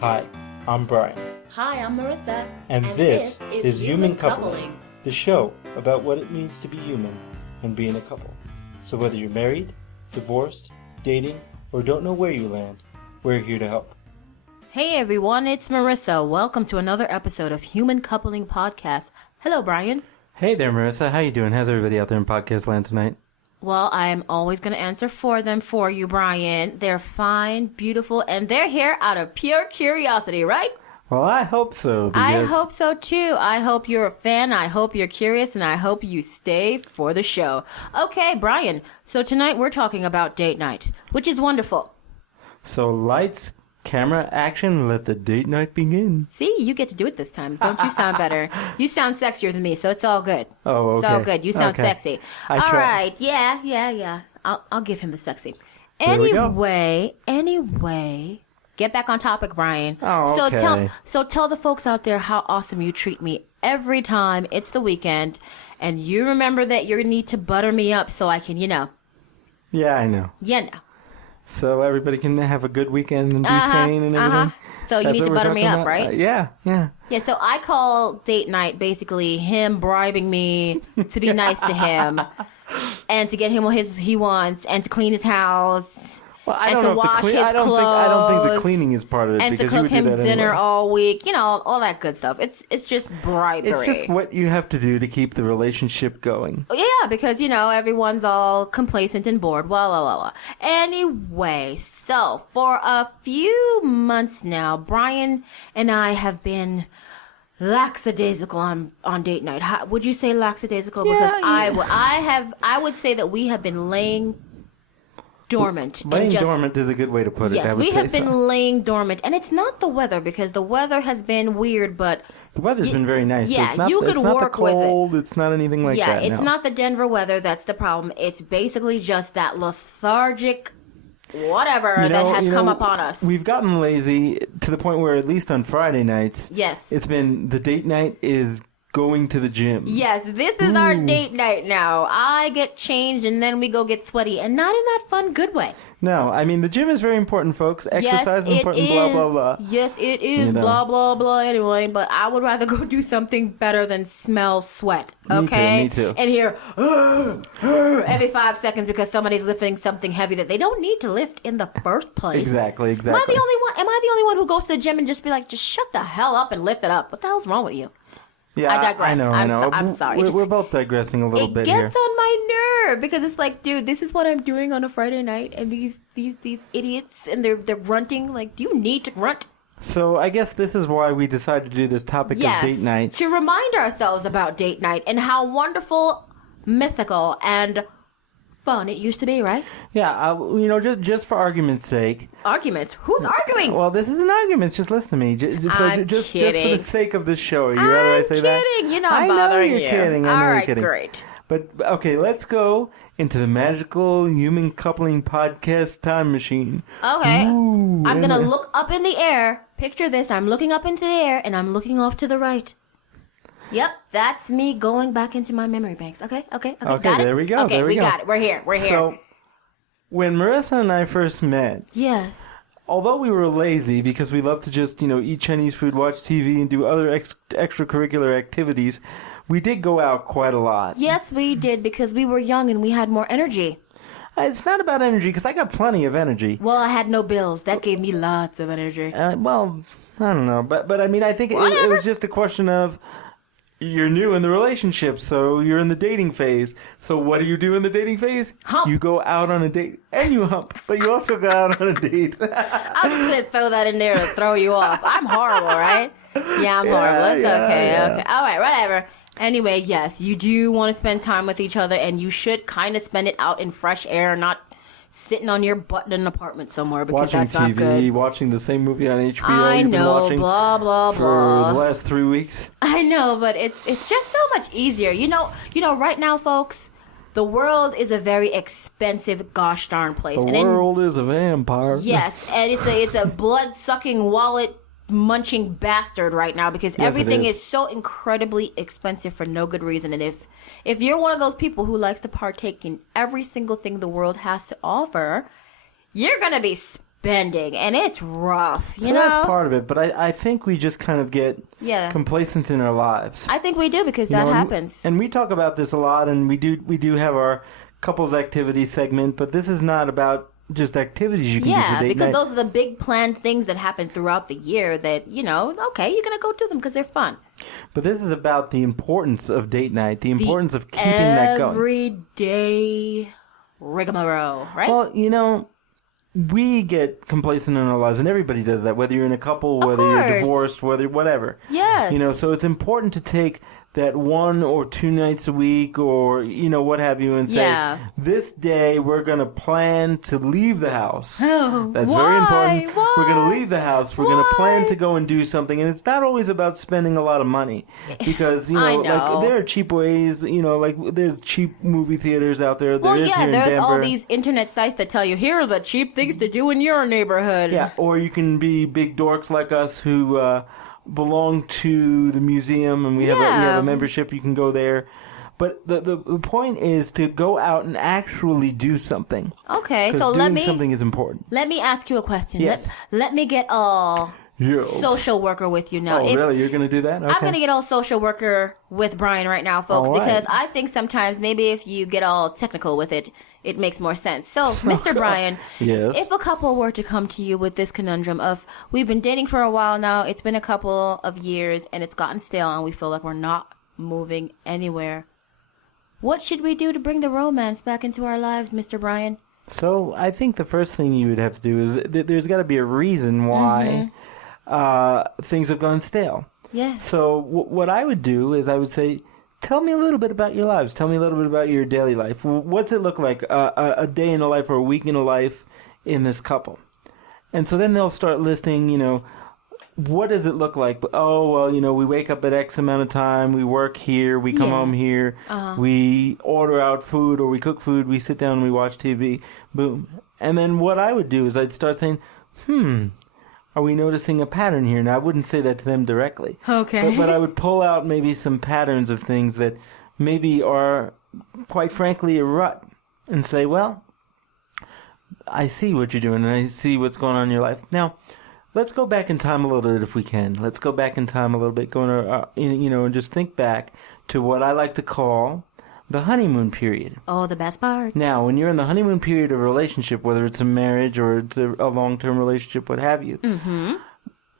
Hi, I'm Brian. Hi, I'm Merisa. And this is Human Coupling, the show about what it means to be human and being a couple. So whether you're married, divorced, dating, or don't know where you land, we're here to help. Hey everyone, it's Merisa. Welcome to another episode of Human Coupling Podcast. Hello, Brian. Hey there, Marissa. How you doing? How's everybody out there in podcast land tonight? Well, I'm always going to answer for them for you, Brian. They're fine, beautiful, and they're here out of pure curiosity, right? Well, I hope so. I hope so, too. I hope you're a fan, I hope you're curious, and I hope you stay for the show. Okay, Brian, so tonight we're talking about date night, which is wonderful. So lights, camera, action, let the date night begin. See, you get to do it this time. Don't you sound better? You sound sexier than me, so it's all good. Oh, okay. It's all good. You sound sexy. I all try. right. Yeah. I'll give him the sexy. There we go. Anyway, get back on topic, Brian. Oh, okay. So tell the folks out there how awesome you treat me every time it's the weekend, and you remember that you need to butter me up so I can, Yeah, I know. So everybody can have a good weekend and be sane and everything. So you need to butter me up, right? Yeah. Yeah, so I call date night basically him bribing me to be nice to him and to get him what he wants and to clean his house. Well, I and don't to know if wash his I don't think the clothes, cleaning is part of it and because to you cook would do him that dinner anyway. all week, all that good stuff. It's just bribery. It's just what you have to do to keep the relationship going. Yeah, because everyone's all complacent and bored. Well. Anyway, so for a few months now, Brian and I have been lackadaisical on date night. Would you say lackadaisical? Because I would say that we have been laying dormant. Laying dormant is a good way to put it. Yes, we have been laying dormant, and it's not the weather because the weather has been weird, but the weather's been very nice. Yeah, so it's not, you could it's not work the cold. with it. It's not anything like that. Yeah, it's not the Denver weather that's the problem. It's basically just that lethargic whatever that has come upon us. We've gotten lazy to the point where at least on Friday nights, it's been the date night is going to the gym. Yes, this is our date night now. I get changed and then we go get sweaty, and not in that fun, good way. No, I mean, the gym is very important, folks. Exercise is important, blah, blah, blah. Yes, it is, blah, blah, blah, anyway. But I would rather go do something better than smell sweat, okay? Me too. And hear every 5 seconds because somebody's lifting something heavy that they don't need to lift in the first place. Exactly. Am I the only one who goes to the gym and just be like, just shut the hell up and lift it up? What the hell's wrong with you? Yeah, I digress. I know. I'm sorry. We're both digressing a little bit here. It gets on my nerve because it's like, dude, this is what I'm doing on a Friday night, and these idiots, and they're grunting. Like, do you need to grunt? So I guess this is why we decided to do this topic of date night. To remind ourselves about date night and how wonderful, mythical, and fun it used to be, right? Yeah, just for argument's sake. Arguments? Who's arguing? Well, this isn't an argument. Just listen to me. Just for the sake of the show. You rather I say that? I'm kidding. I'm bothering you. I know you're kidding. All right, you're kidding. Great. But, okay, let's go into the magical human coupling podcast time machine. Okay. Ooh, I'm going to look up in the air. Picture this. I'm looking up into the air, and I'm looking off to the right. Yep, that's me going back into my memory banks. Okay, got there we go. Okay, we got it. We're here. So, when Marissa and I first met, yes, although we were lazy because we love to just, eat Chinese food, watch TV, and do other extracurricular activities, we did go out quite a lot. Yes, we did because we were young and we had more energy. It's not about energy because I got plenty of energy. Well, I had no bills. That gave me lots of energy. Well, I don't know. But I mean, I think it was just a question of you're new in the relationship, so you're in the dating phase. So what do you do in the dating phase? Hump. You go out on a date and you hump, but you also go out on a date. I'm just going to throw that in there to throw you off. I'm horrible, right? Yeah, I'm horrible. It's okay. All right, whatever. Anyway, yes, you do want to spend time with each other, and you should kind of spend it out in fresh air, not sitting on your butt in an apartment somewhere because watching that's TV, not good. Watching the same movie on HBO. I you've know, been watching blah, blah, for blah. the last 3 weeks. I know, but it's just so much easier. You know, right now, folks, the world is a very expensive gosh darn place. The world is a vampire. Yes, and it's a blood-sucking, wallet-munching bastard right now because everything is so incredibly expensive for no good reason. And if you're one of those people who likes to partake in every single thing the world has to offer, you're going to be bending, and it's rough, you so know? that's part of it, but I think we just kind of get complacent in our lives. I think we do, because that happens. And we talk about this a lot, and we do have our couples activity segment, but this is not about just activities you can do for date because night. those are the big planned things that happen throughout the year that, okay, you're going to go do them because they're fun. But this is about the importance of date night, the importance of keeping that going. Everyday rigmarole, right? Well, we get complacent in our lives, and everybody does that, whether you're in a couple, whether you're divorced, whatever. Yes. So it's important to take that 1 or 2 nights a week or, what have you, and say, this day we're going to plan to leave the house. Oh, That's very important. Why? We're going to leave the house. We're going to plan to go and do something. And it's not always about spending a lot of money because, like there are cheap ways, like there's cheap movie theaters out there. There's all these internet sites that tell you, here are the cheap things to do in your neighborhood. Yeah, or you can be big dorks like us who belong to the museum, and we have a membership. You can go there, but the point is to go out and actually do something. Okay, so doing something is important. Let me ask you a question. Yes. Let me get all social worker with you now. Oh, really? You're going to do that? Okay. I'm going to get all social worker with Brian right now, folks, because I think sometimes maybe if you get all technical with it, it makes more sense. So, Mr. Brian, if a couple were to come to you with this conundrum of, we've been dating for a while now, it's been a couple of years, and it's gotten stale, and we feel like we're not moving anywhere, what should we do to bring the romance back into our lives, Mr. Brian? So, I think the first thing you would have to do is there's got to be a reason why things have gone stale. Yeah. So, what I would do is I would say, tell me a little bit about your lives. Tell me a little bit about your daily life. What's it look like, a day in a life or a week in a life in this couple? And so then they'll start listing, what does it look like? Oh, well, we wake up at X amount of time. We work here. We come home here. We order out food or we cook food. We sit down and we watch TV. Boom. And then what I would do is I'd start saying, are we noticing a pattern here? Now, I wouldn't say that to them directly. Okay. But I would pull out maybe some patterns of things that maybe are, quite frankly, a rut. And say, well, I see what you're doing and I see what's going on in your life. Now, let's go back in time a little bit if we can. Let's go back in time a little bit, and just think back to what I like to call the honeymoon period. Oh, the best part. Now, when you're in the honeymoon period of a relationship, whether it's a marriage or it's a long-term relationship, what have you,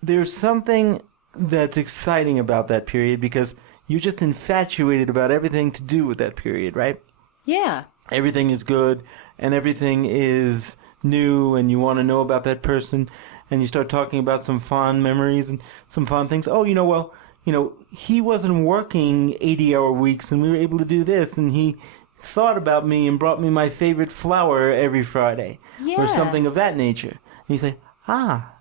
there's something that's exciting about that period because you're just infatuated about everything to do with that period, right? Yeah. Everything is good and everything is new and you want to know about that person and you start talking about some fond memories and some fond things. Oh, he wasn't working 80-hour weeks and we were able to do this and he thought about me and brought me my favorite flower every Friday or something of that nature. And you say,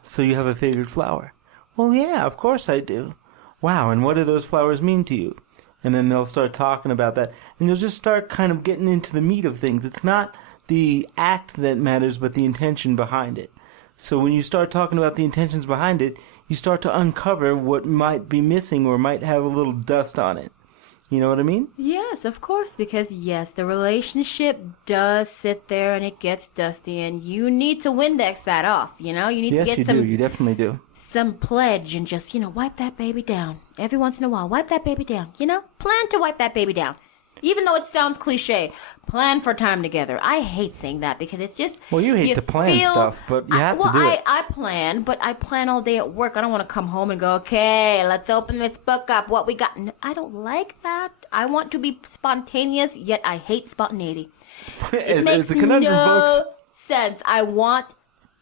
so you have a favorite flower? Well, yeah, of course I do. Wow, and what do those flowers mean to you? And then they'll start talking about that. And you'll just start kind of getting into the meat of things. It's not the act that matters, but the intention behind it. So when you start talking about the intentions behind it, you start to uncover what might be missing or might have a little dust on it. You know what I mean? Yes, of course, because yes, the relationship does sit there and it gets dusty and you need to Windex that off, you need to get you definitely do. Some pledge and just, wipe that baby down. Every once in a while, wipe that baby down, plan to wipe that baby down. Even though it sounds cliche, plan for time together. I hate saying that because it's just... Well, you hate to plan stuff, but you have to do it. I plan, but I plan all day at work. I don't want to come home and go, okay, let's open this book up. What we got? I don't like that. I want to be spontaneous, yet I hate spontaneity. It makes no sense. I want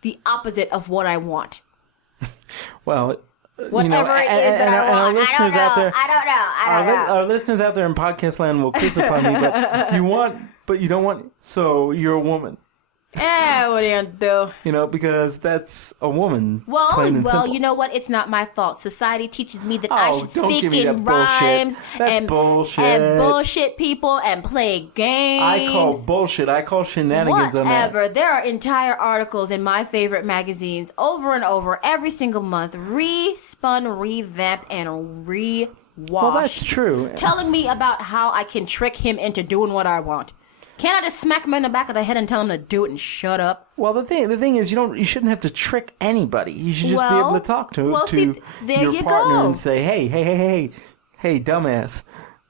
the opposite of what I want. Well... Whatever it is that I want. Our listeners out there, I don't know. Our listeners out there in podcast land will crucify me, but you don't want, so you're a woman. What are you gonna do? Because that's a woman. Well, you know what? It's not my fault. Society teaches me that I should speak in rhymes bullshit. And bullshit people and play games. I call bullshit. I call shenanigans on that. Whatever. There are entire articles in my favorite magazines over and over every single month, respun, revamped, and rewashed. Well, that's true. Telling me about how I can trick him into doing what I want. Can't I just smack him in the back of the head and tell him to do it and shut up? Well, the thing is, you shouldn't have to trick anybody. You should just be able to talk to your partner and say, hey, dumbass.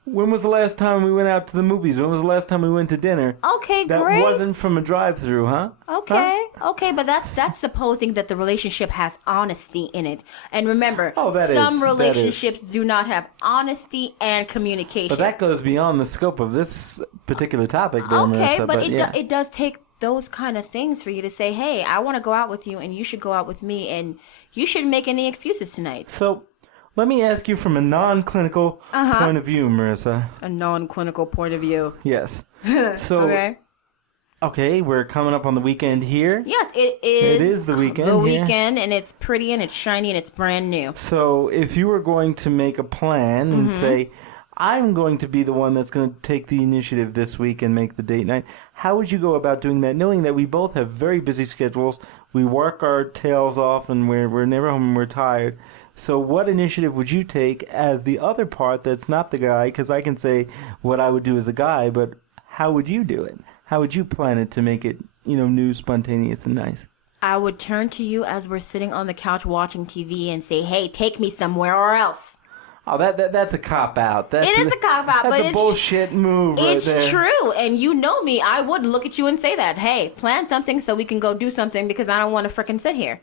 When was the last time we went out to the movies? When was the last time we went to dinner? Okay, that great. That wasn't from a drive-through, huh? Okay, but that's supposing that the relationship has honesty in it. And remember, some relationships do not have honesty and communication. But that goes beyond the scope of this particular topic, there, Marissa. But it does take those kind of things for you to say, hey, I want to go out with you, and you should go out with me, and you shouldn't make any excuses tonight. So, let me ask you from a non-clinical point of view, Marissa. A non-clinical point of view. Yes. So, okay, we're coming up on the weekend here. Yes, it is. It is the weekend. The weekend, and it's pretty, and it's shiny, and it's brand new. So, if you were going to make a plan and say, I'm going to be the one that's going to take the initiative this week and make the date night, how would you go about doing that, knowing that we both have very busy schedules, we work our tails off, and we're never home and we're tired? So what initiative would you take as the other part that's not the guy? Because I can say what I would do as a guy, but how would you do it? How would you plan it to make it, new, spontaneous, and nice? I would turn to you as we're sitting on the couch watching TV and say, hey, take me somewhere or else. Oh, that's a cop-out. It is a cop-out, but it's a bullshit move right there. It's true, and you know me. I would look at you and say that. Hey, plan something so we can go do something because I don't want to frickin' sit here.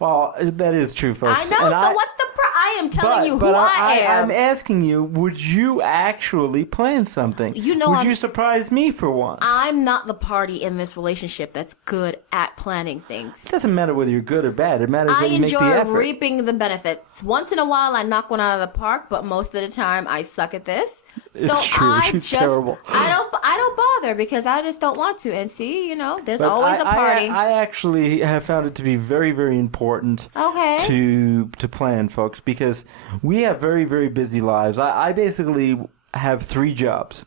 Well, that is true, folks. I know, what's the I am telling you who I am. I'm asking you, would you actually plan something? Would you surprise me for once? I'm not the party in this relationship that's good at planning things. It doesn't matter whether you're good or bad. It matters that you make the effort. I enjoy reaping the benefits. Once in a while, I knock one out of the park, but most of the time, I suck at this. It's true. She's terrible. I don't bother because I just don't want to. And see, there's always a party. I actually have found it to be very, very important to plan, folks, because we have very, very busy lives. I basically have 3 jobs.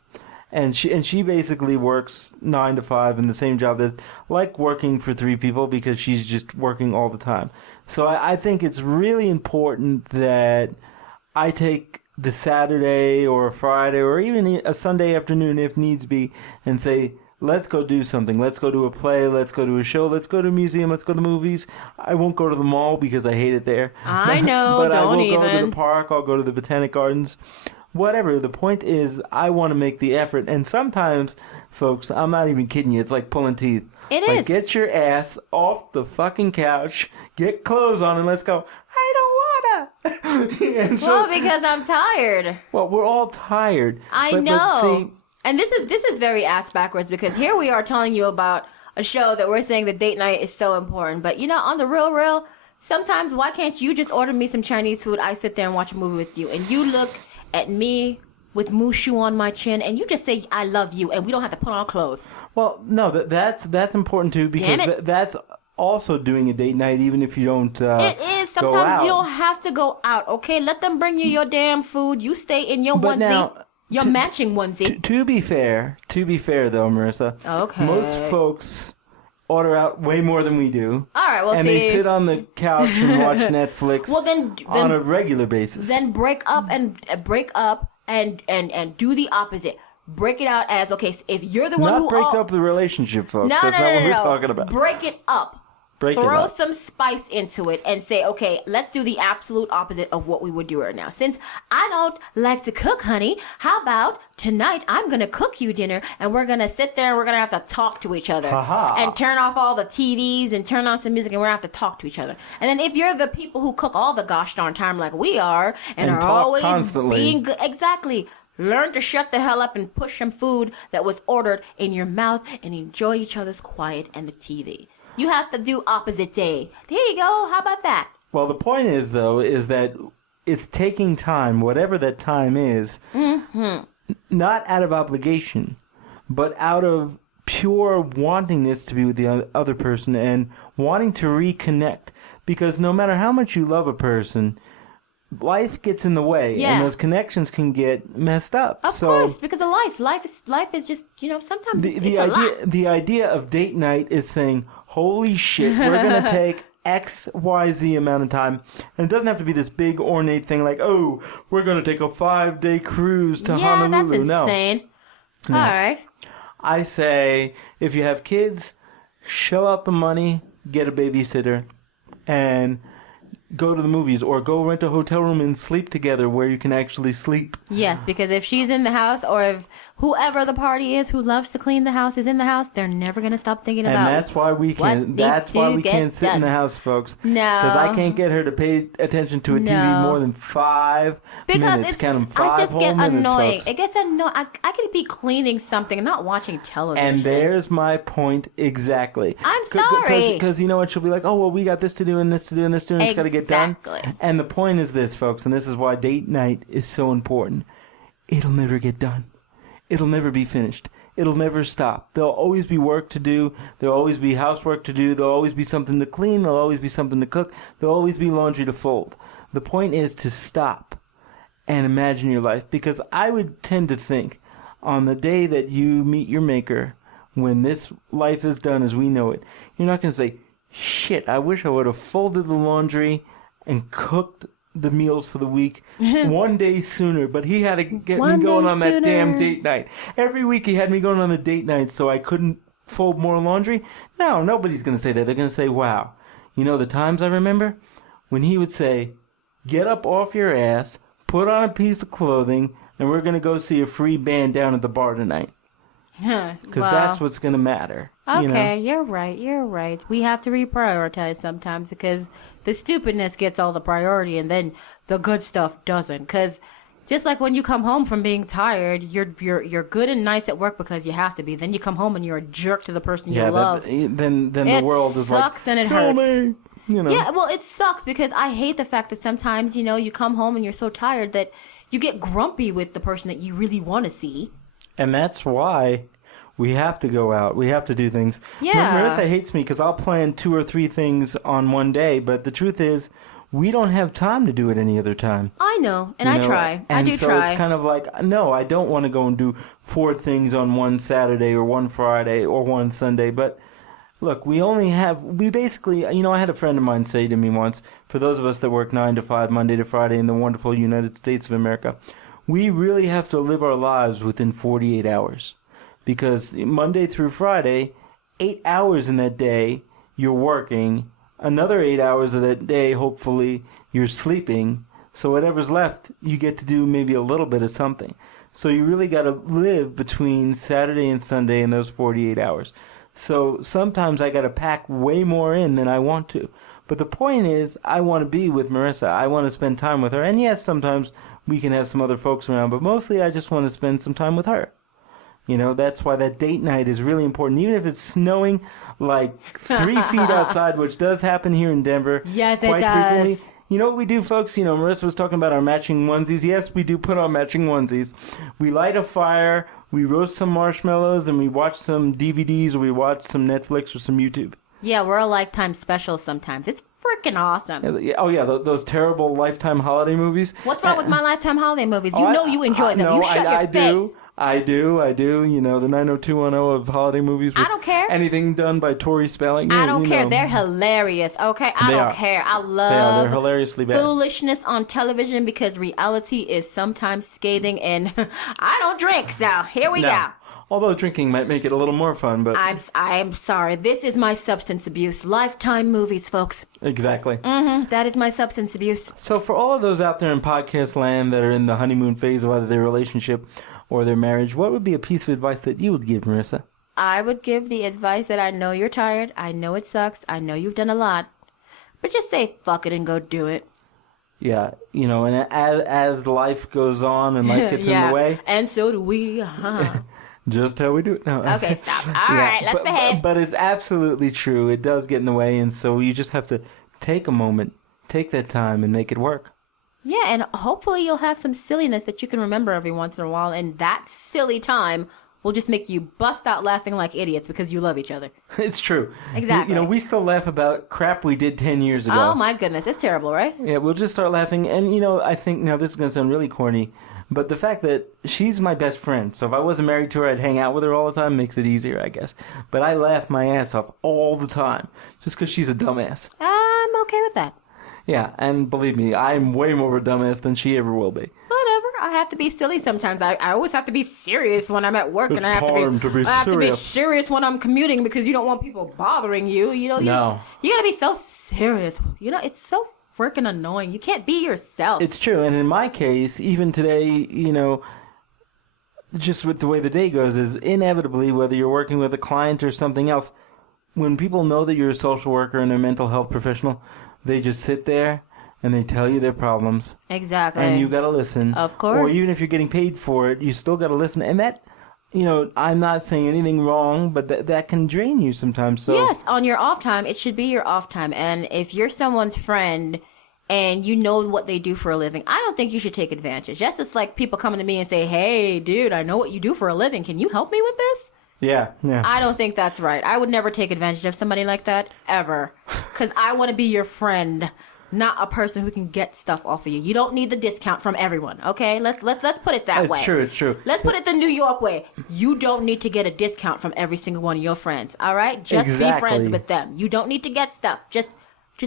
And she basically works 9 to 5 in the same job that's like working for 3 people because she's just working all the time. So I think it's really important that I take the Saturday or a Friday or even a Sunday afternoon if needs be and say, let's go do something. Let's go to a play. Let's go to a show. Let's go to a museum. Let's go to the movies. I won't go to the mall because I hate it there. I know, but I will go to the park. I'll go to the Botanic Gardens. Whatever. The point is I want to make the effort. And sometimes, folks, I'm not even kidding you. It's like pulling teeth. It is. Get your ass off the fucking couch. Get clothes on and let's go. I don't wanna. Because I'm tired. Well, we're all tired. I know. But see, and this is very ass backwards because here we are telling you about a show that we're saying the date night is so important. But on the real, sometimes why can't you just order me some Chinese food? I sit there and watch a movie with you, and you look at me with mushu on my chin, and you just say I love you, and we don't have to put on clothes. Well, no, that's important too because that's also doing a date night, even if you don't. It is. Sometimes you don't have to go out. Okay, let them bring you your damn food. You stay in your onesie. Now, your matching onesie. To be fair, though, Marissa. Okay. Most folks order out way more than we do. All right, well, and they sit on the couch and watch Netflix. Then on a regular basis. Then break up and do the opposite. Break it out as if you're the one who break up the relationship, folks. That's not what we're talking about. Break it up. Throw some spice into it and say, okay, let's do the absolute opposite of what we would do right now. Since I don't like to cook, honey, how about tonight I'm going to cook you dinner and we're going to sit there and we're going to have to talk to each other. And turn off all the TVs and turn on some music and we're going to have to talk to each other. And then if you're the people who cook all the gosh darn time like we are and are always constantly being good, exactly. Learn to shut the hell up and push some food that was ordered in your mouth and enjoy each other's quiet and the TV. You have to do opposite day. There you go. How about that? Well, the point is, though, is that it's taking time, whatever that time is, not out of obligation, but out of pure wantingness to be with the other person and wanting to reconnect. Because no matter how much you love a person, life gets in the way, and those connections can get messed up. Of course, because of life. Life is just, sometimes the idea of date night is saying, holy shit, we're going to take XYZ amount of time. And it doesn't have to be this big ornate thing like, oh, we're going to take a 5-day cruise to Honolulu. Yeah, that's insane. No. All right. I say, if you have kids, shell out the money, get a babysitter, and go to the movies or go rent a hotel room and sleep together where you can actually sleep. Yes, because if she's in the house or if whoever the party is who loves to clean the house is in the house, they're never going to stop thinking about it. And that's why we can't. That's why we can't sit in the house, folks. No, because I can't get her to pay attention to a TV more than 5 minutes. Count them 5 I just whole get minutes, annoying. folks. It gets annoying. I could be cleaning something and not watching television. And there's my point exactly. I'm sorry. Because you know what? She'll be like, oh, well, we got this to do and this to do and this to do, and it's got to get done. And the point is this, folks, and this is why date night is so important. It'll never get done. It'll never be finished. It'll never stop. There'll always be work to do. There'll always be housework to do. There'll always be something to clean. There'll always be something to cook. There'll always be laundry to fold. The point is to stop and imagine your life. Because I would tend to think on the day that you meet your maker, when this life is done as we know it, you're not going to say, shit, I wish I would have folded the laundry and cooked the meals for the week one day sooner, but he had to get me going on that damn date night. Every week he had me going on the date night so I couldn't fold more laundry. No, nobody's going to say that. They're going to say, wow. You know the times I remember? When he would say, get up off your ass, put on a piece of clothing, and we're going to go see a free band down at the bar tonight. Because that's what's going to matter. Okay, you're right. You're right. We have to reprioritize sometimes because the stupidness gets all the priority and then the good stuff doesn't. Because just like when you come home from being tired, you're good and nice at work because you have to be. Then you come home and you're a jerk to the person you love. Then the world is like, it sucks and it hurts. Me. You know. Yeah, well, it sucks because I hate the fact that sometimes, you come home and you're so tired that you get grumpy with the person that you really want to see. And that's why we have to go out. We have to do things. Yeah. Marissa hates me because I'll plan 2 or 3 things on one day, but the truth is, we don't have time to do it any other time. I know, and I try. I do try. And so it's kind of like, no, I don't want to go and do 4 things on one Saturday or one Friday or one Sunday, but look, we basically, I had a friend of mine say to me once, for those of us that work 9 to 5, Monday to Friday in the wonderful United States of America, we really have to live our lives within 48 hours. Because Monday through Friday, 8 hours in that day, you're working. Another 8 hours of that day, hopefully, you're sleeping. So whatever's left, you get to do maybe a little bit of something. So you really got to live between Saturday and Sunday in those 48 hours. So sometimes I got to pack way more in than I want to. But the point is, I want to be with Marissa. I want to spend time with her. And yes, sometimes we can have some other folks around, but mostly I just want to spend some time with her. That's why that date night is really important. Even if it's snowing like 3 feet outside, which does happen here in Denver. Yes, quite it does. frequently. You know what we do, folks? Marissa was talking about our matching onesies. Yes, we do put on matching onesies. We light a fire, we roast some marshmallows, and we watch some DVDs, or we watch some Netflix or some YouTube. Yeah, we're a Lifetime special sometimes. It's freaking awesome. Oh, yeah, those terrible Lifetime holiday movies. What's wrong with my Lifetime holiday movies? You enjoy them. You shut your face. I do. The 90210 of holiday movies. I don't care. Anything done by Tori Spelling. I don't care. They're hilarious. Okay, I don't care. I love they're hilariously bad. Foolishness on television because reality is sometimes scathing, and I don't drink, so here we go. Although drinking might make it a little more fun, but I'm sorry. This is my substance abuse. Lifetime movies, folks. Exactly. That is my substance abuse. So for all of those out there in podcast land that are in the honeymoon phase of either their relationship or their marriage, what would be a piece of advice that you would give, Marissa? I would give the advice that I know you're tired. I know it sucks. I know you've done a lot. But just say fuck it and go do it. Yeah, and as life goes on and life gets in the way. And so do we. Just how we do it now. Okay, stop. All right, let's behave. But it's absolutely true. It does get in the way, and so you just have to take a moment, take that time, and make it work. Yeah, and hopefully you'll have some silliness that you can remember every once in a while, and that silly time will just make you bust out laughing like idiots because you love each other. It's true. Exactly. We still laugh about crap we did 10 years ago. Oh, my goodness. It's terrible, right? Yeah, we'll just start laughing. And, I think, now this is going to sound really corny, but the fact that she's my best friend, so if I wasn't married to her, I'd hang out with her all the time, makes it easier, I guess. But I laugh my ass off all the time, just because she's a dumbass. I'm okay with that. Yeah, and believe me, I'm way more of a dumbass than she ever will be. Whatever. I have to be silly sometimes. I always have to be serious when I'm at work, and I have to be serious when I'm commuting because you don't want people bothering you. You know, you gotta be so serious. You know, it's so freaking annoying. You can't be yourself. It's true, and in my case, even today, you know, just with the way the day goes, is inevitably, whether you're working with a client or something else, when people know that you're a social worker and a mental health professional, they just sit there and they tell you their problems. Exactly. And you got to listen. Of course. Or even if you're getting paid for it, you still got to listen. And that, you know, I'm not saying anything wrong, but that can drain you sometimes. So yes, on your off time, it should be your off time. And if you're someone's friend and you know what they do for a living, I don't think you should take advantage. That's just like people coming to me and say, hey, dude, I know what you do for a living. Can you help me with this? Yeah. I don't think that's right. I would never take advantage of somebody like that, ever. Because I want to be your friend, not a person who can get stuff off of you. You don't need the discount from everyone, okay? Let's put it that way. It's true. Let's put it the New York way. You don't need to get a discount from every single one of your friends, all right? Just be friends with them. You don't need to get stuff. Just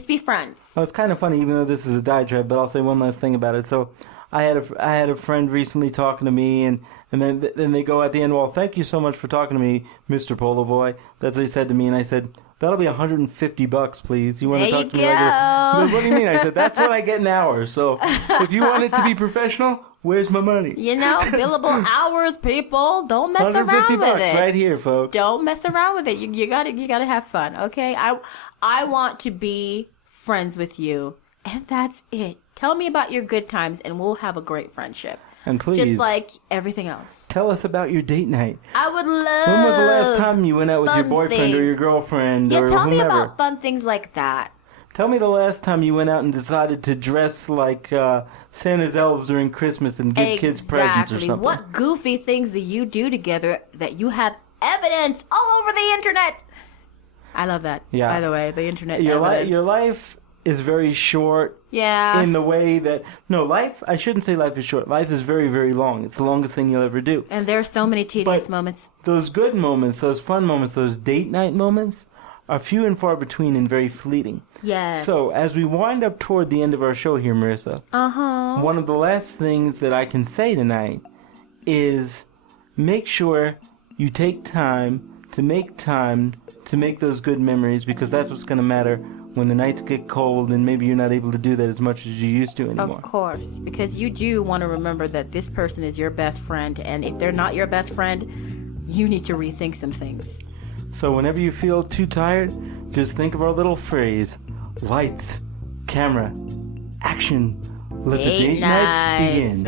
be friends. Well, it's kind of funny, even though this is a diatribe, but I'll say one last thing about it. So I had a friend recently talking to me, and then they go at the end, well, thank you so much for talking to me, Mr. Polo Boy. That's what he said to me, and I said, that'll be $150, please. You want to talk to me like that? What do you mean? I said, that's what I get an hour. So if you want it to be professional, where's my money? You know, billable hours, people. Don't mess around with it. $150 right here, folks. Don't mess around with it. You gotta have fun, okay? I want to be friends with you, and that's it. Tell me about your good times, and we'll have a great friendship. And please, just like everything else, tell us about your date night. I would love. When was the last time you went out with your boyfriend or your girlfriend or tell whomever? me about fun things like that. Tell me the last time you went out and decided to dress like Santa's elves during Christmas and give kids presents or something. What goofy things do you do together that you have evidence all over the internet? I love that. Yeah. By the way, the internet evidence. Your life is very short. Yeah. In the way that... No, I shouldn't say life is short. Life is very, very long. It's the longest thing you'll ever do. And there are so many tedious moments. Those good moments, those fun moments, those date night moments are few and far between and very fleeting. Yes. So, as we wind up toward the end of our show here, Marissa, one of the last things that I can say tonight is make sure you take time to make those good memories, because that's what's going to matter when the nights get cold and maybe you're not able to do that as much as you used to anymore. Of course, because you do want to remember that this person is your best friend, and if they're not your best friend, you need to rethink some things. So whenever you feel too tired, just think of our little phrase: lights, camera, action. Let the date night begin.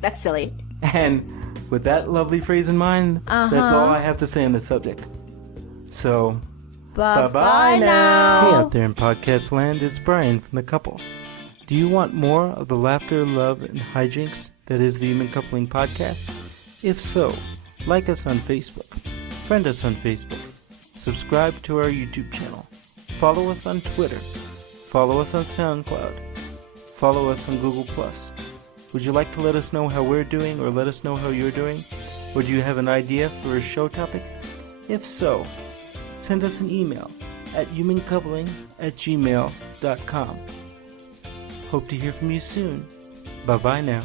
That's silly. And with that lovely phrase in mind, that's all I have to say on this subject. So, bye-bye now. Hey out there in podcast land, it's Brian from The Couple. Do you want more of the laughter, love, and hijinks that is the Human Coupling Podcast? If so, like us on Facebook, friend us on Facebook, subscribe to our YouTube channel, follow us on Twitter, follow us on SoundCloud, follow us on Google+. Would you like to let us know how we're doing, or let us know how you're doing? Or do you have an idea for a show topic? If so, send us an email at humancoupling@gmail.com. Hope to hear from you soon. Bye-bye now.